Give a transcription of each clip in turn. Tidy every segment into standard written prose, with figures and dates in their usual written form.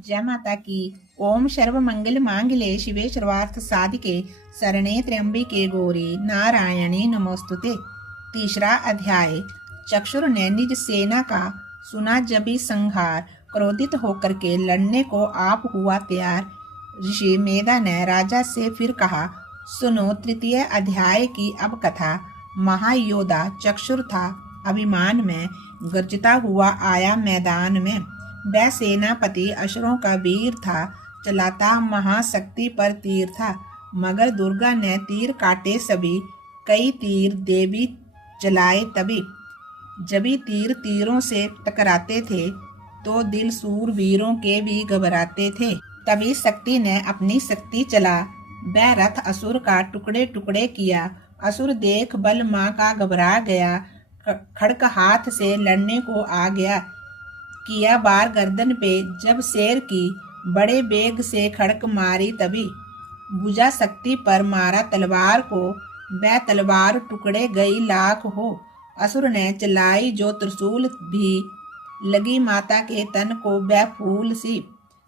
जय माता की। ओम सर्व मंगल मांगले शिवे सर्वार्थ साधिके शरणे त्र्यंबिके गौरी नारायणी नमोस्तुते। तीसरा अध्याय। चक्षुर ने निज सेना का सुना जबी संहार, क्रोधित होकर के लड़ने को आप हुआ तैयार। ऋषि मेधा ने राजा से फिर कहा, सुनो तृतीय अध्याय की अब कथा। महायोद्धा चक्षुर था, अभिमान में गर्जता हुआ आया मैदान में। वह सेनापति असुरों का वीर था, चलाता महाशक्ति पर तीर था। मगर दुर्गा ने तीर काटे सभी, कई तीर देवी चलाए तभी। जभी तीर तीरों से टकराते थे तो दिल सूर वीरों के भी घबराते थे। तभी शक्ति ने अपनी शक्ति चला, वह रथ असुर का टुकड़े टुकड़े किया। असुर देख बल माँ का घबरा गया, खड़क हाथ से लड़ने को आ गया। किया बार गर्दन पे जब शेर की, बड़े बेग से खड़क मारी तभी। भुजा शक्ति पर मारा तलवार को, वह तलवार टुकड़े गई लाख हो। असुर ने चलाई जो त्रिशूल भी, लगी माता के तन को वह फूल सी।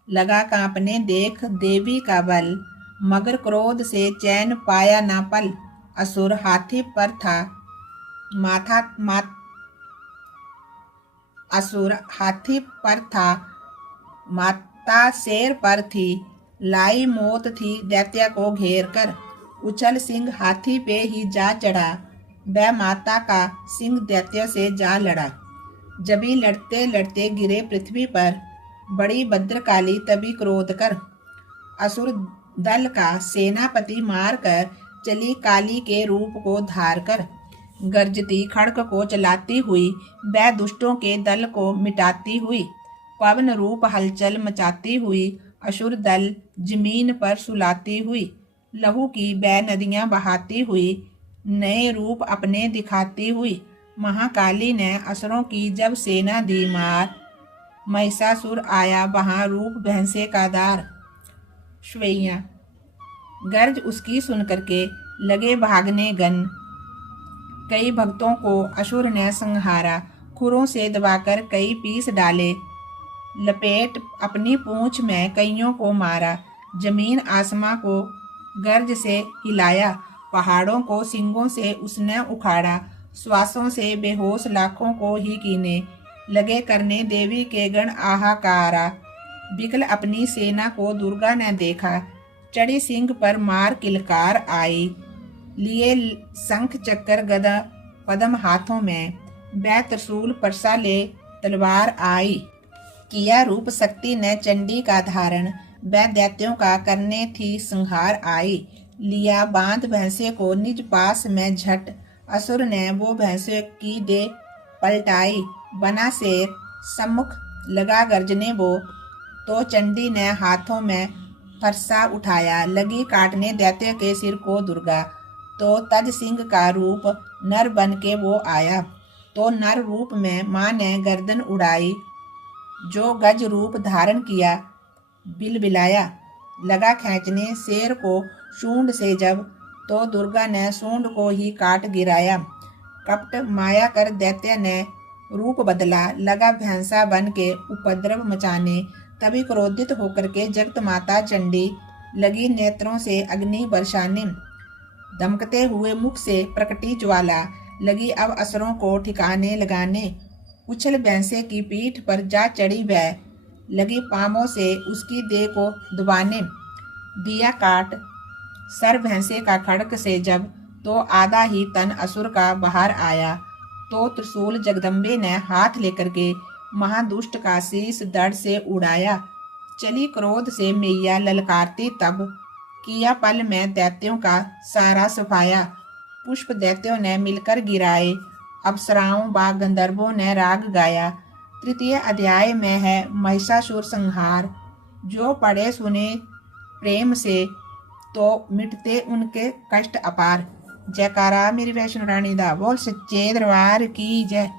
लगा कांपने देख देवी का बल, मगर क्रोध से चैन पाया ना पल। असुर हाथी पर था, असुर हाथी पर था, माता शेर पर थी। लाई मौत थी दैत्य को घेर कर, उछल सिंह हाथी पे ही जा चढ़ा। वह माता का सिंह दैत्य से जा लड़ा। जभी लड़ते लड़ते गिरे पृथ्वी पर, बड़ी भद्रकाली तभी क्रोध कर। असुर दल का सेनापति मार कर चली काली के रूप को धार कर। गर्जती खड़क को चलाती हुई, वह दुष्टों के दल को मिटाती हुई। पवन रूप हलचल मचाती हुई, असुर दल जमीन पर सुलाती हुई। लहू की वह नदियां बहाती हुई, नए रूप अपने दिखाती हुई। महाकाली ने असुरों की जब सेना दी मार, महिषासुर आया वहां रूप भैंसे का दार। श्वैया गर्ज उसकी सुन करके लगे भागने गन, कई भक्तों को असुर ने संहारा। खुरों से दबाकर कई पीस डाले, लपेट अपनी पूंछ में कईयों को मारा। जमीन आसमां को गर्ज से हिलाया, पहाड़ों को सींगों से उसने उखाड़ा। श्वासों से बेहोश लाखों को ही कीने, लगे करने देवी के गण आहाकारा। बिकल अपनी सेना को दुर्गा ने देखा, चढ़ी सिंह पर मार किलकार आई। लिए शंख चक्कर गदा पद्म हाथों में, वह त्रिशूल परसा ले तलवार आई। किया रूप शक्ति ने चंडी का धारण, वह दैत्यों का करने थी संहार आई। लिया बांध भैंसे को निज पास में झट, असुर ने वो भैंसे की दे पलटाई। बना शेर सम्मुख लगा गर्जने वो, तो चंडी ने हाथों में फरसा उठाया। लगी काटने दैत्य के सिर को दुर्गा, तो तज सिंह का रूप नर बन के वो आया। तो नर रूप में माँ ने गर्दन उड़ाई, जो गज रूप धारण किया बिलबिलाया। लगा खींचने शेर को सूंड से जब, तो दुर्गा ने सूंड को ही काट गिराया। कपट माया कर दैत्य ने रूप बदला, लगा भैंसा बन के उपद्रव मचाने। तभी क्रोधित होकर के जगत माता चंडी लगी नेत्रों से अग्नि बरसाने। दमकते हुए मुख से प्रकटी ज्वाला, लगी अब असुरों को ठिकाने लगाने। उछल भैंसे की पीठ पर जा चढ़ी वह, लगी पामों से उसकी देह को दबाने। दिया काट सर भैंसे का खड़क से जब, तो आधा ही तन असुर का बाहर आया। तो त्रिशूल जगदम्बे ने हाथ लेकर के महादुष्ट का शीश दड़ से उड़ाया। चली क्रोध से मैया ललकारती तब, किया पल में दैत्यों का सारा सफाया। पुष्प दैत्यों ने मिलकर गिराए, अप्सराओं व गंधर्वों ने राग गाया। तृतीय अध्याय में है महिषासुर संहार। जो पढ़े सुने प्रेम से, तो मिटते उनके कष्ट अपार। जयकारा मेरी वैष्णो रानी दा, बोल सच्चे दरबार की जय।